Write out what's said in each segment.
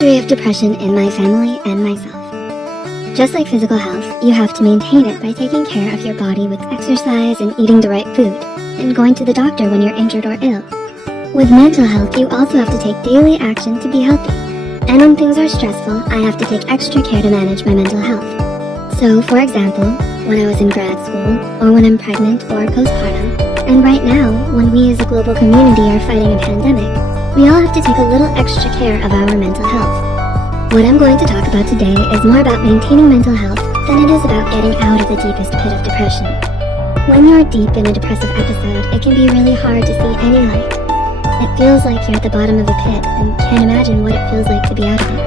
History of depression in my family and myself. Just like physical health, you have to maintain it by taking care of your body with exercise and eating the right food, and going to the doctor when you're injured or ill. With mental health, you also have to take daily action to be healthy. And when things are stressful, I have to take extra care to manage my mental health. So, for example, when I was in grad school, or when I'm pregnant or postpartum, and right now, when we as a global community are fighting a pandemic, we all have to take a little extra care of our mental health. What I'm going to talk about today is more about maintaining mental health than it is about getting out of the deepest pit of depression. When you're deep in a depressive episode, it can be really hard to see any light. It feels like you're at the bottom of a pit and can't imagine what it feels like to be out of it.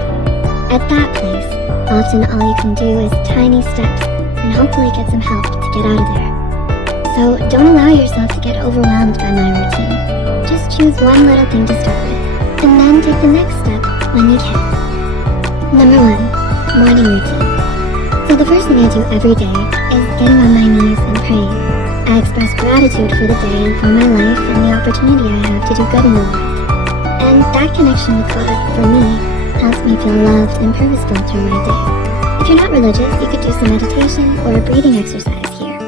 At that place, often all you can do is tiny steps and hopefully get some help to get out of there. So don't allow yourself to get overwhelmed by my routine. Just choose one little thing to start with, and then take the next step when you can. Number 1, morning routine. So the first thing I do every day is getting on my knees and praying. I express gratitude for the day and for my life and the opportunity I have to do good in the world. And that connection with God, for me, helps me feel loved and purposeful through my day. If you're not religious, you could do some meditation or a breathing exercise here.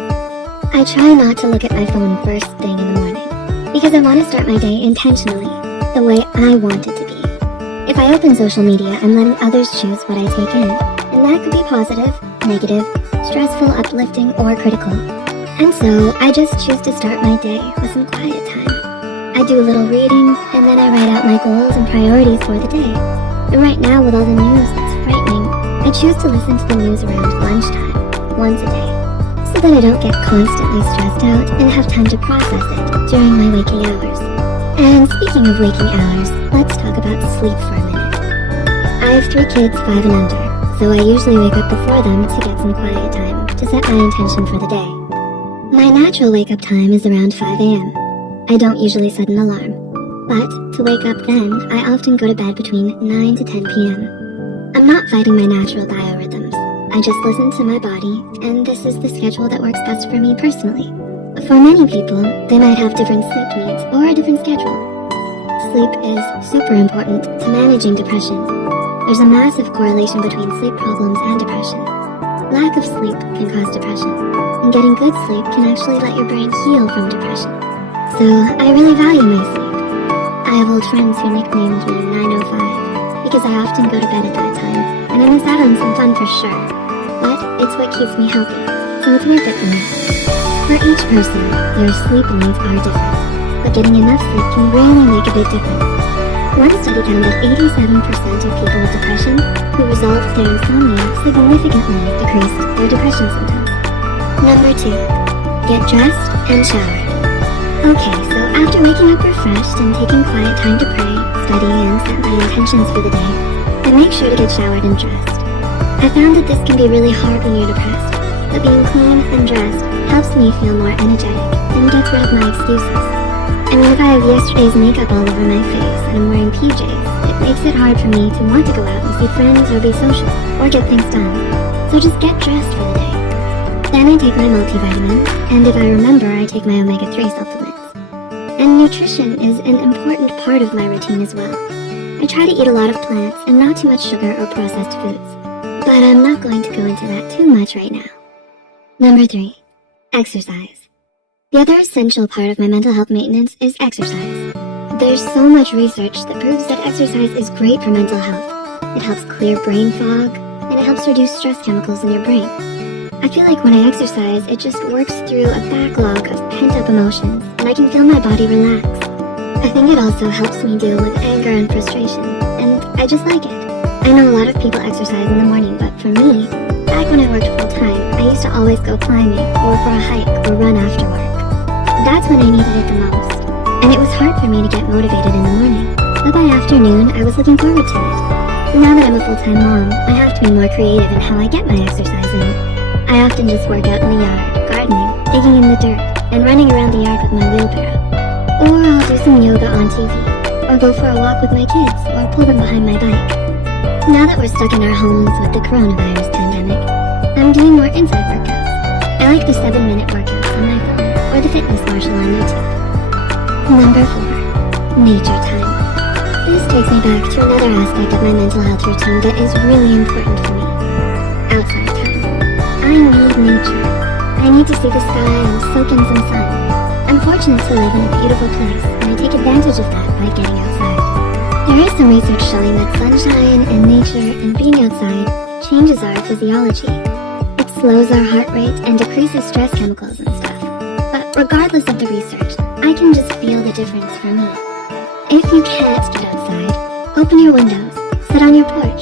I try not to look at my phone first thing in the morning, because I want to start my day intentionally, the way I want it to be. If I open social media, I'm letting others choose what I take in, and that could be positive, negative, stressful, uplifting, or critical. And so, I just choose to start my day with some quiet time. I do a little reading, and then I write out my goals and priorities for the day. And right now, with all the news that's frightening, I choose to listen to the news around lunchtime, once a day, so that I don't get constantly stressed out and have time to process it during my waking hours. And speaking of waking hours, let's talk about sleep for a minute. I have 3 kids, 5 and under, so I usually wake up before them to get some quiet time to set my intention for the day. My natural wake-up time is around 5 a.m. I don't usually set an alarm, but to wake up then, I often go to bed between 9 to 10 p.m. I'm not fighting my natural biorhythms. I just listen to my body, and this is the schedule that works best for me personally. For many people, they might have different sleep needs or a different schedule. Sleep is super important to managing depression. There's a massive correlation between sleep problems and depression. Lack of sleep can cause depression, and getting good sleep can actually let your brain heal from depression. So, I really value my sleep. I have old friends who nicknamed me 905, because I often go to bed at that time, and I miss out on some fun for sure. But it's what keeps me healthy, so it's worth it for me. For each person, your sleep needs are different, but getting enough sleep can really make a big difference. One study found that 87% of people with depression who resolved their insomnia significantly decreased their depression symptoms. Number 2, get dressed and showered. Okay, so after waking up refreshed and taking quiet time to pray, study, and set my intentions for the day, I make sure to get showered and dressed. I found that this can be really hard when you're depressed, but being clean and dressed helps me feel more energetic and gets rid of my excuses. I mean, if I have yesterday's makeup all over my face and I'm wearing PJs, it makes it hard for me to want to go out and see friends or be social or get things done. So just get dressed for the day. Then I take my multivitamins, and if I remember, I take my omega-3 supplements. And nutrition is an important part of my routine as well. I try to eat a lot of plants and not too much sugar or processed foods. But I'm not going to go into that too much right now. Number 3, exercise. The other essential part of my mental health maintenance is exercise. There's so much research that proves that exercise is great for mental health. It helps clear brain fog, and it helps reduce stress chemicals in your brain. I feel like when I exercise, it just works through a backlog of pent-up emotions, and I can feel my body relax. I think it also helps me deal with anger and frustration, and I just like it. I know a lot of people exercise in the morning, but for me, back when I worked full-time, I used to always go climbing, or for a hike, or run after work. That's when I needed it the most, and it was hard for me to get motivated in the morning, but by afternoon, I was looking forward to it. Now that I'm a full-time mom, I have to be more creative in how I get my exercise in. I often just work out in the yard, gardening, digging in the dirt, and running around the yard with my wheelbarrow. Or I'll do some yoga on TV, or go for a walk with my kids, or pull them behind my bike. Now that we're stuck in our homes with the coronavirus pandemic, I'm doing more inside workouts. I like the 7-minute workouts on my phone, or the Fitness Marshal on YouTube. Number 4, nature time. This takes me back to another aspect of my mental health routine that is really important for me. Outside time. I need nature. I need to see the sky and soak in some sun. I'm fortunate to live in a beautiful place, and I take advantage of that by getting outside. There is some research showing that sunshine and nature and being outside changes our physiology. It slows our heart rate and decreases stress chemicals and stuff. But regardless of the research, I can just feel the difference for me. If you can't get outside, open your windows, sit on your porch,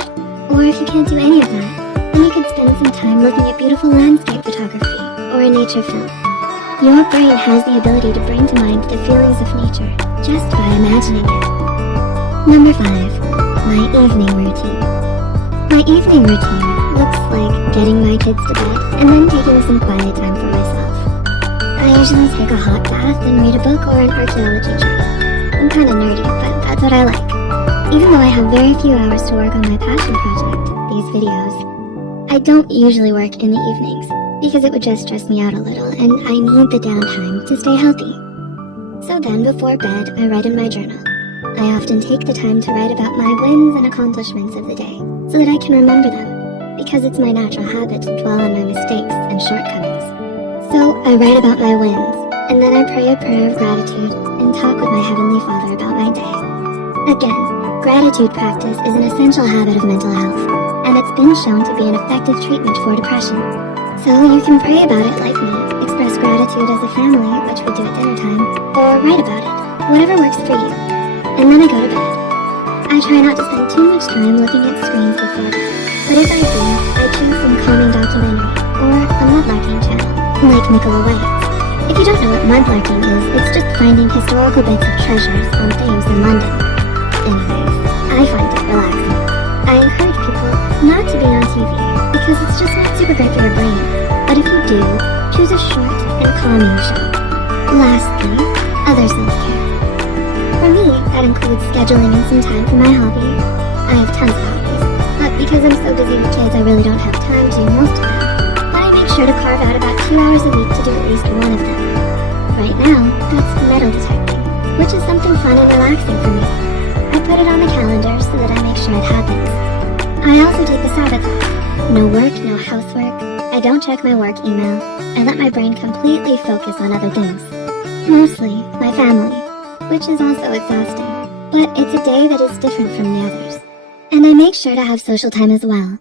or if you can't do any of that, then you could spend some time looking at beautiful landscape photography or a nature film. Your brain has the ability to bring to mind the feelings of nature just by imagining it. Number 5. My evening routine. My evening routine looks like getting my kids to bed and then taking some quiet time for myself. I usually take a hot bath and read a book or an archaeology journal. I'm kinda nerdy, but that's what I like. Even though I have very few hours to work on my passion project, these videos, I don't usually work in the evenings because it would just stress me out a little and I need the downtime to stay healthy. So then before bed, I write in my journal. I often take the time to write about my wins and accomplishments of the day so that I can remember them, because it's my natural habit to dwell on my mistakes and shortcomings. So I write about my wins, and then I pray a prayer of gratitude and talk with my Heavenly Father about my day. Again, gratitude practice is an essential habit of mental health, and it's been shown to be an effective treatment for depression. So you can pray about it like me, express gratitude as a family, which we do at dinner time, or write about it, whatever works for you. And then I go to bed. I try not to spend too much time looking at screens before bed, but if I do, I choose some calming documentary or a mudlarking channel, like Nicola White. If you don't know what mudlarking is, it's just finding historical bits of treasures on Thames in London. Anyways, I find it relaxing. I encourage people not to be on TV because it's just not super great for your brain, but if you do, choose a short and calming show. Lastly, other self-care. For me, that includes scheduling in some time for my hobby. I have tons of hobbies, but because I'm so busy with kids, I really don't have time to do most of them. But I make sure to carve out about 2 hours a week to do at least one of them. Right now, that's metal detecting, which is something fun and relaxing for me. I put it on the calendar so that I make sure it happens. I also take the Sabbath off. No work, no housework. I don't check my work email. I let my brain completely focus on other things. Mostly, my family, which is also exhausting. But it's a day that is different from the others. And I make sure to have social time as well.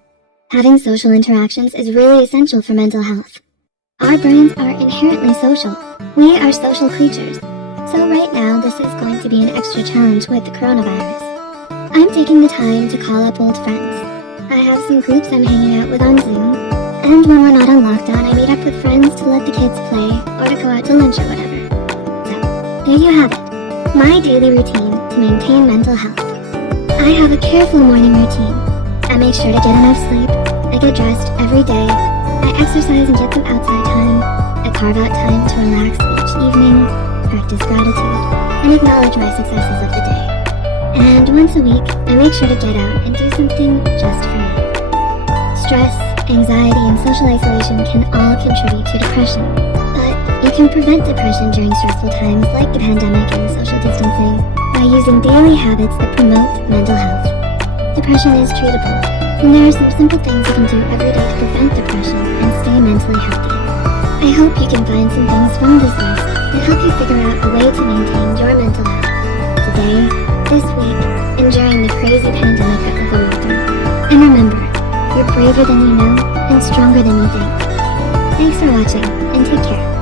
Having social interactions is really essential for mental health. Our brains are inherently social. We are social creatures. So right now, this is going to be an extra challenge with the coronavirus. I'm taking the time to call up old friends. I have some groups I'm hanging out with on Zoom. And when we're not on lockdown, I meet up with friends to let the kids play or to go out to lunch or whatever. So, there you have it. My daily routine to maintain mental health. I have a careful morning routine. I make sure to get enough sleep. I get dressed every day. I exercise and get some outside time. I carve out time to relax each evening, practice gratitude, and acknowledge my successes of the day. And once a week, I make sure to get out and do something just for me. Stress, anxiety, and social isolation can all contribute to depression. But you can prevent depression during stressful times like the pandemic and social distancing by using daily habits that promote mental health. Depression is treatable, and there are some simple things you can do every day to prevent depression and stay mentally healthy. I hope you can find some things from this list that help you figure out a way to maintain your mental health today, this week, and during the crazy pandemic that we're going through. And remember, you're braver than you know and stronger than you think. Thanks for watching, and take care.